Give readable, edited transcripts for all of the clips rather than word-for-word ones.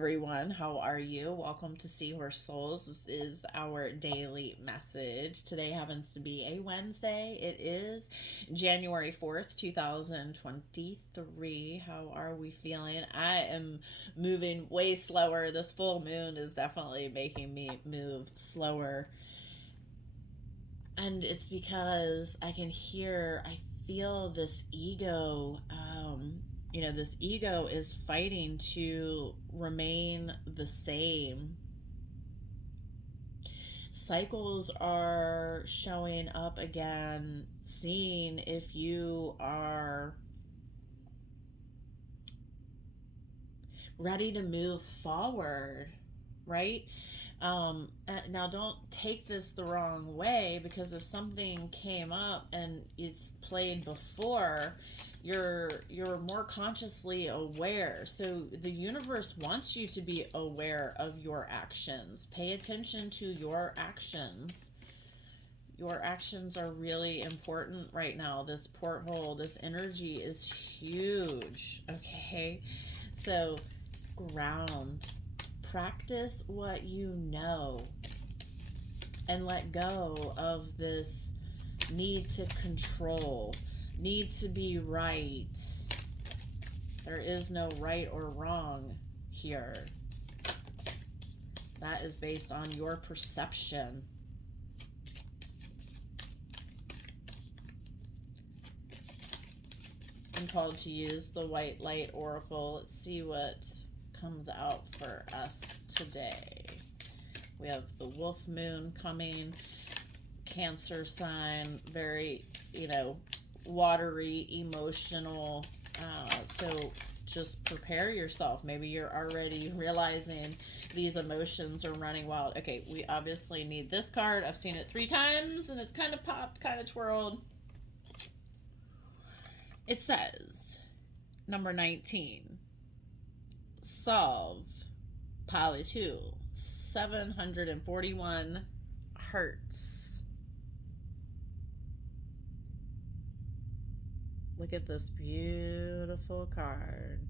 everyone. How are you? Welcome to Seahorse Souls. This is our daily message. Today happens to be a Wednesday. It is January 4th, 2023. How are we feeling? I am moving way slower. This full moon is definitely making me move slower. And it's because I feel this ego. This ego is fighting to remain the same. Cycles are showing up again, seeing if you are ready to move forward, right? Now don't take this the wrong way, because if something came up and it's played before, you're more consciously aware. So the universe wants you to be aware of your actions. Pay attention to your actions. Your actions are really important right now. This porthole, this energy is huge. Okay, so ground. Practice what you know and let go of this need to control, need to be right. There is no right or wrong here. That is based on your perception. I'm called to use the White Light Oracle. Let's see what comes out for us today. We have the wolf moon coming, Cancer sign, very, watery, emotional. So just prepare yourself. Maybe you're already realizing these emotions are running wild. Okay, we obviously need this card. I've seen it 3 times and it's kind of popped, kind of twirled. It says, number 19. Solve Poly 2, 741 hertz. Look at this beautiful card.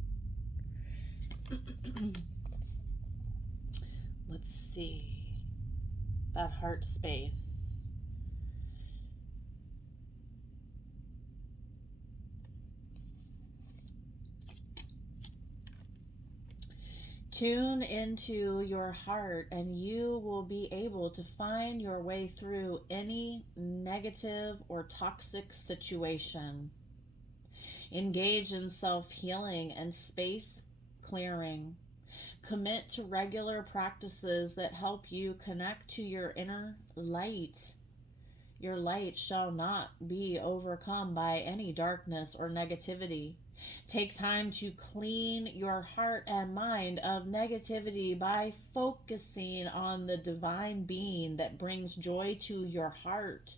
Let's see that heart space. Tune into your heart and you will be able to find your way through any negative or toxic situation. Engage in self-healing and space clearing. Commit to regular practices that help you connect to your inner light. Your light shall not be overcome by any darkness or negativity. Take time to clean your heart and mind of negativity by focusing on the divine being that brings joy to your heart.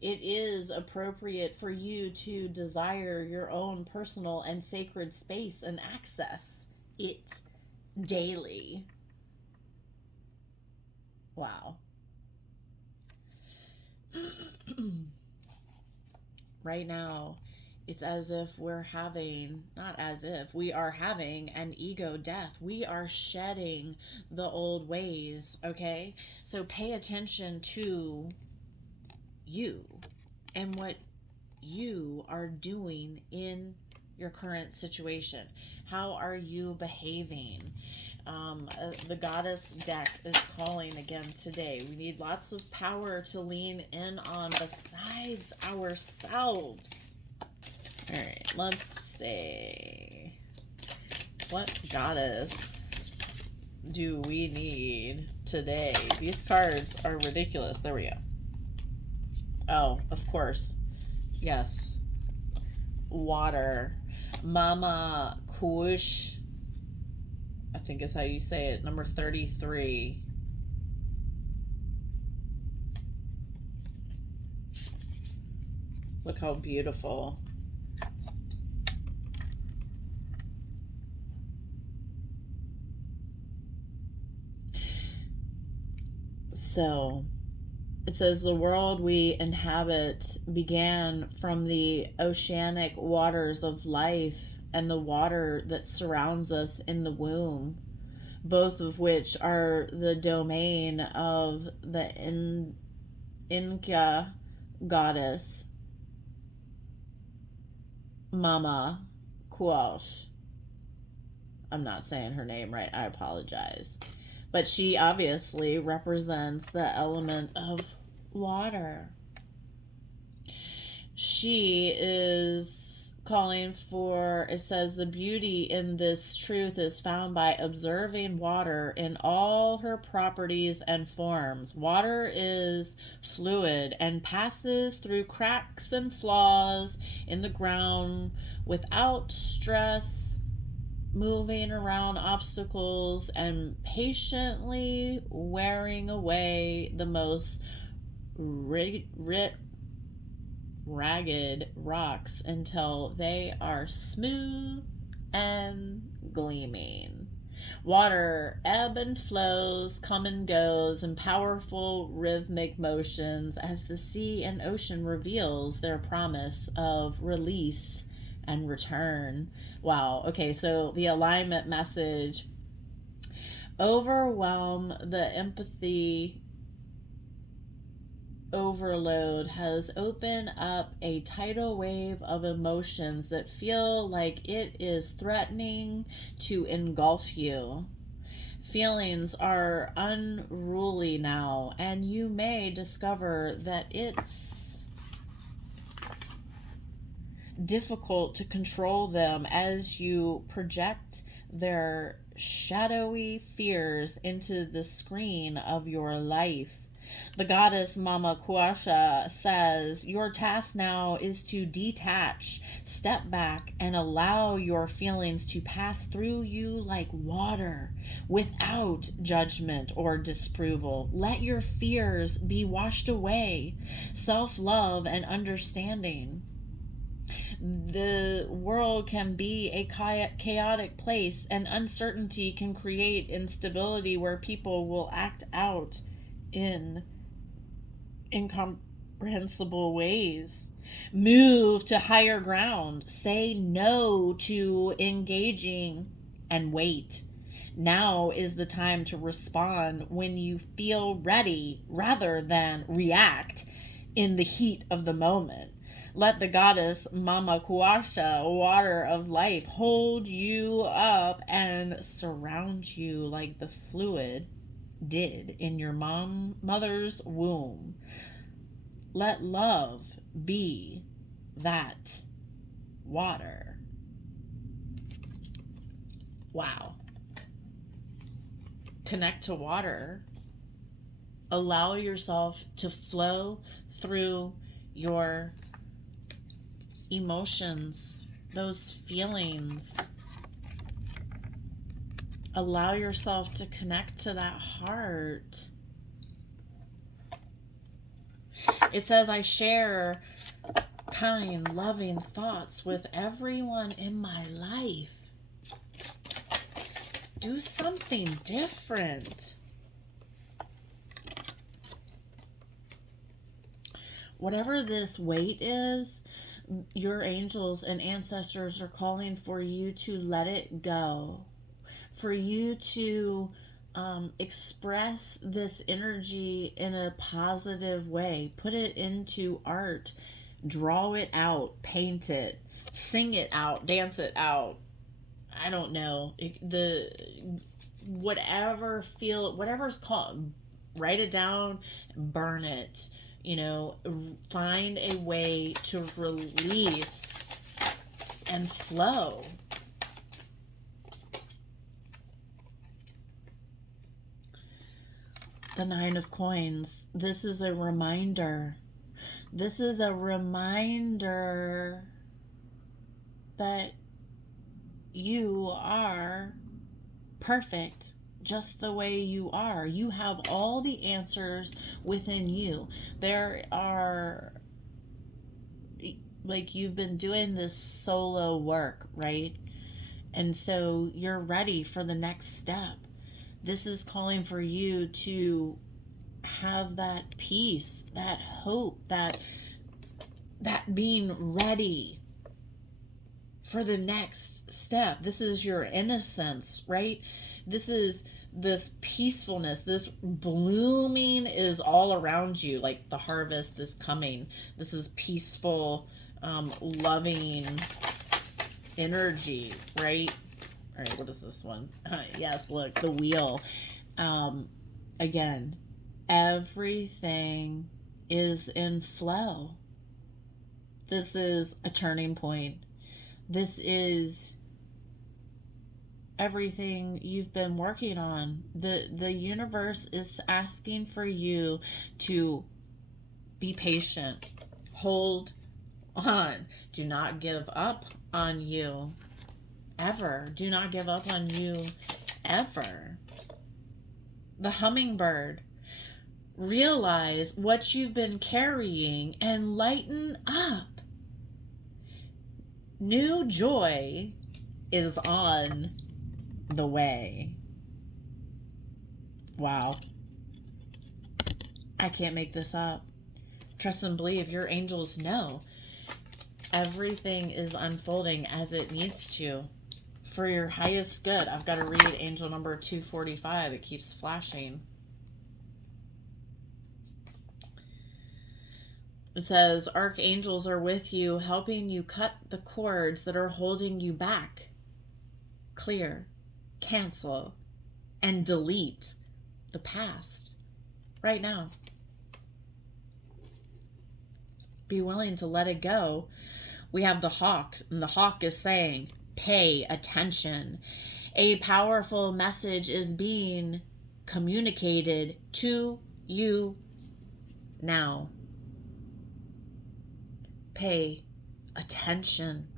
It is appropriate for you to desire your own personal and sacred space and access it daily. Wow. Right now, it's as if we are having an ego death. We are shedding the old ways, okay? So pay attention to you and what you are doing in your current situation. How are you behaving? The goddess deck is calling again today. We need lots of power to lean in on besides ourselves. All right, let's see. What goddess do we need today? These cards are ridiculous. There we go. Oh, of course. Yes. Water. Mama Kush, I think is how you say it. Number 33. Look how beautiful. So it says the world we inhabit began from the oceanic waters of life and the water that surrounds us in the womb. both of which are the domain of the Inca goddess Mama Kuosh. I'm not saying her name right, I apologize. But she obviously represents the element of water. She is calling for, it says, the beauty in this truth is found by observing water in all her properties and forms. Water is fluid and passes through cracks and flaws in the ground without stress, moving around obstacles and patiently wearing away the most ragged rocks until they are smooth and gleaming. Water ebb and flows, come and goes in powerful rhythmic motions as the sea and ocean reveals their promise of release and return. Wow. Okay, so the alignment message: overwhelm, the empathy overload has opened up a tidal wave of emotions that feel like it is threatening to engulf you. Feelings are unruly now, and you may discover that it's difficult to control them as you project their shadowy fears into the screen of your life. The goddess Mama Kuasha says your task now is to detach, step back, and allow your feelings to pass through you like water without judgment or disapproval. Let your fears be washed away. Self-love and understanding. The world can be a chaotic place, and uncertainty can create instability where people will act out in incomprehensible ways. Move to higher ground. Say no to engaging and wait. Now is the time to respond when you feel ready rather than react in the heat of the moment. Let the goddess Mama Kuasha, water of life, hold you up and surround you like the fluid did in your mother's womb. Let love be that water. Wow. Connect to water. Allow yourself to flow through your emotions, those feelings. Allow yourself to connect to that heart. It says, I share kind, loving thoughts with everyone in my life. Do something different. Whatever this weight is, your angels and ancestors are calling for you to let it go, for you to express this energy in a positive way. Put it into art, draw it out, paint it, sing it out, dance it out. I don't know, whatever's called, write it down, burn it. Find a way to release and flow. The Nine of Coins. This is a reminder. This is a reminder that you are perfect just the way you are. You have all the answers within you. There are, you've been doing this solo work, right? And so you're ready for the next step. This is calling for you to have that peace, that hope, that being ready for the next step. This is your innocence, right? This is this peacefulness, this blooming is all around you. Like the harvest is coming. This is peaceful, loving energy, right? All right, what is this one? Yes, look, the wheel. Again, everything is in flow. This is a turning point. This is everything you've been working on. The universe is asking for you to be patient. Hold on. Do not give up on you. Ever. Do not give up on you. Ever. The hummingbird. Realize what you've been carrying and lighten up. New joy is on the way. Wow. I can't make this up. Trust and believe. Your angels know. Everything is unfolding as it needs to for your highest good. I've got to read angel number 245. It keeps flashing. It says, archangels are with you, helping you cut the cords that are holding you back. Clear, cancel, and delete the past right now. Be willing to let it go. We have the hawk, and the hawk is saying, pay attention. A powerful message is being communicated to you now. Pay attention.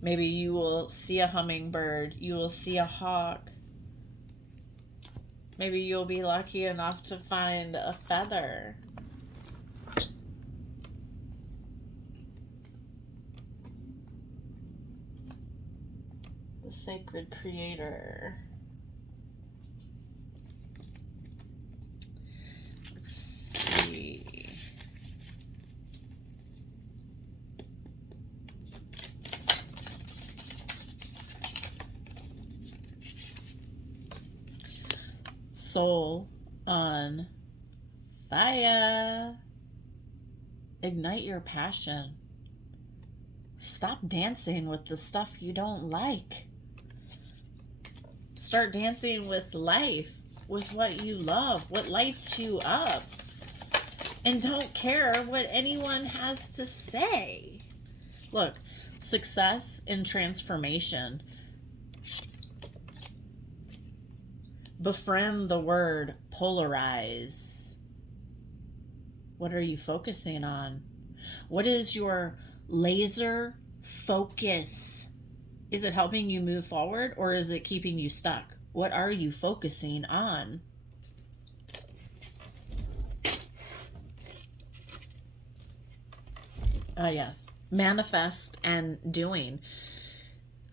Maybe you will see a hummingbird. You will see a hawk. Maybe you'll be lucky enough to find a feather. The sacred creator. Let's see. Soul on fire. Ignite your passion. Stop dancing with the stuff you don't like. Start dancing with life, with what you love, what lights you up. And don't care what anyone has to say. Look, success and transformation. Befriend the word polarize. What are you focusing on? What is your laser focus? Is it helping you move forward or is it keeping you stuck? What are you focusing on? Yes. Manifest and doing.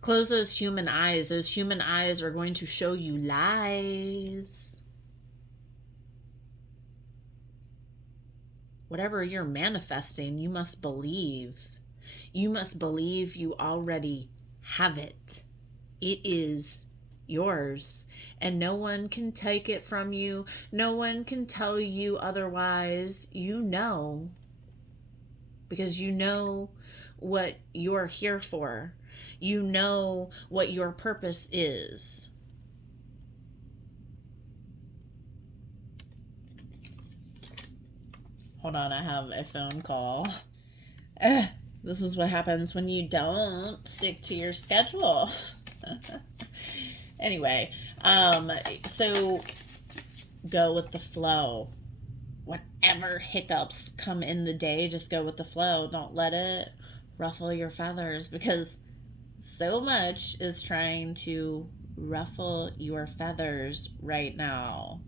Close those human eyes. Those human eyes are going to show you lies. Whatever you're manifesting, you must believe. You must believe you already have it. It is yours. And no one can take it from you. No one can tell you otherwise. You know. Because you know what you're here for. You know what your purpose is. Hold on, I have a phone call. This is what happens when you don't stick to your schedule. Anyway, so go with the flow. Whatever hiccups come in the day, just go with the flow. Don't let it ruffle your feathers, because so much is trying to ruffle your feathers right now.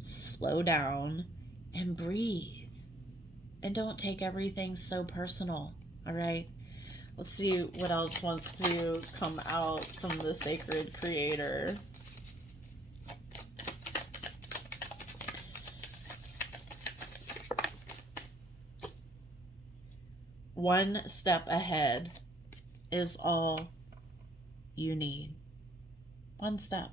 Slow down and breathe. And don't take everything so personal, all right? Let's see what else wants to come out from the sacred creator. One step ahead is all you need. One step.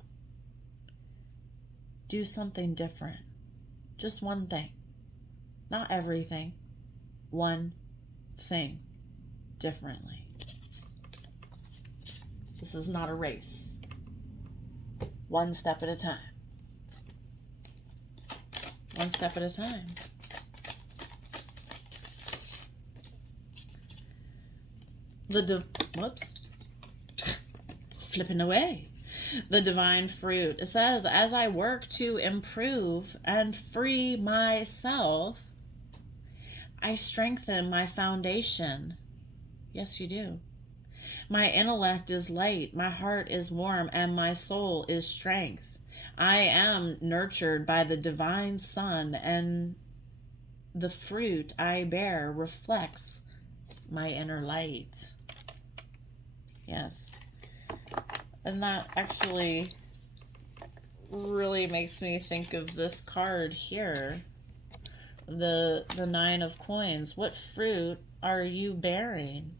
Do something different. Just one thing. Not everything. One thing differently. This is not a race. One step at a time. One step at a time. Whoops. Flipping away. The divine fruit. It says, as I work to improve and free myself, I strengthen my foundation. Yes, you do. My intellect is light, my heart is warm, and my soul is strength. I am nurtured by the divine sun, and the fruit I bear reflects my inner light. Yes. And that actually really makes me think of this card here. The Nine of Coins. What fruit are you bearing?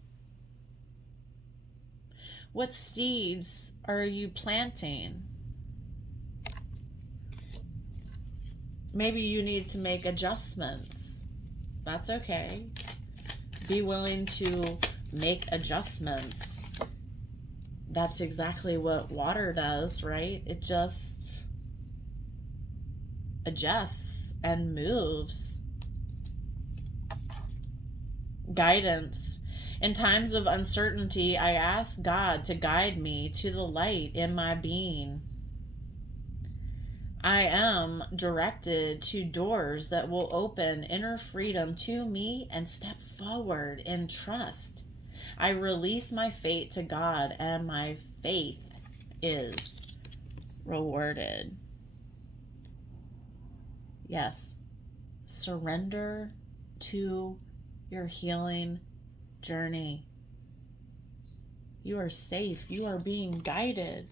What seeds are you planting? Maybe you need to make adjustments. That's okay. Be willing to make adjustments. That's exactly what water does, right? It just adjusts and moves. Guidance. In times of uncertainty, I ask God to guide me to the light in my being. I am directed to doors that will open inner freedom to me and step forward in trust. I release my fate to God, and my faith is rewarded. Yes, surrender to your healing journey. You are safe. You are being guided.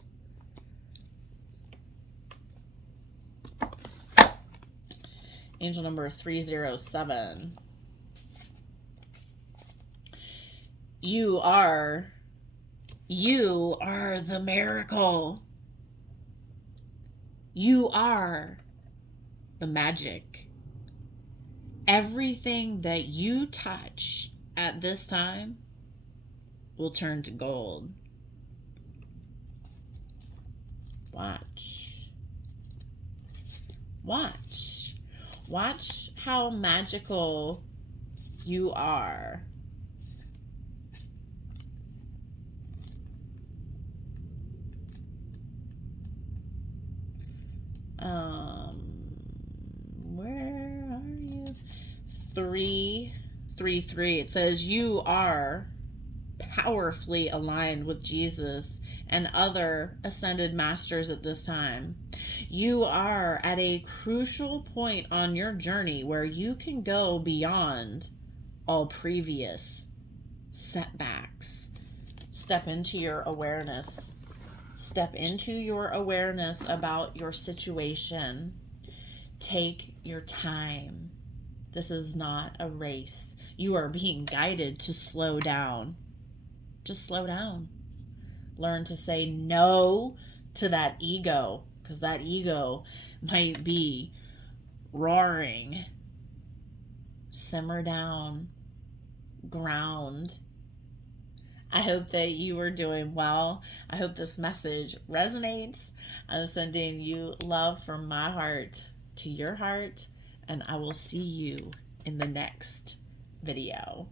Angel number 307. You are the miracle. You are the magic. Everything that you touch at this time will turn to gold. Watch. Watch. Watch how magical you are. Where are you? 333. It says you are powerfully aligned with Jesus and other ascended masters at this time. You are at a crucial point on your journey where you can go beyond all previous setbacks. Step into your awareness. Step into your awareness about your situation. Take your time. This is not a race. You are being guided to slow down. Just slow down. Learn to say no to that ego, because that ego might be roaring. Simmer down. Ground. I hope that you are doing well. I hope this message resonates. I'm sending you love from my heart to your heart, and I will see you in the next video.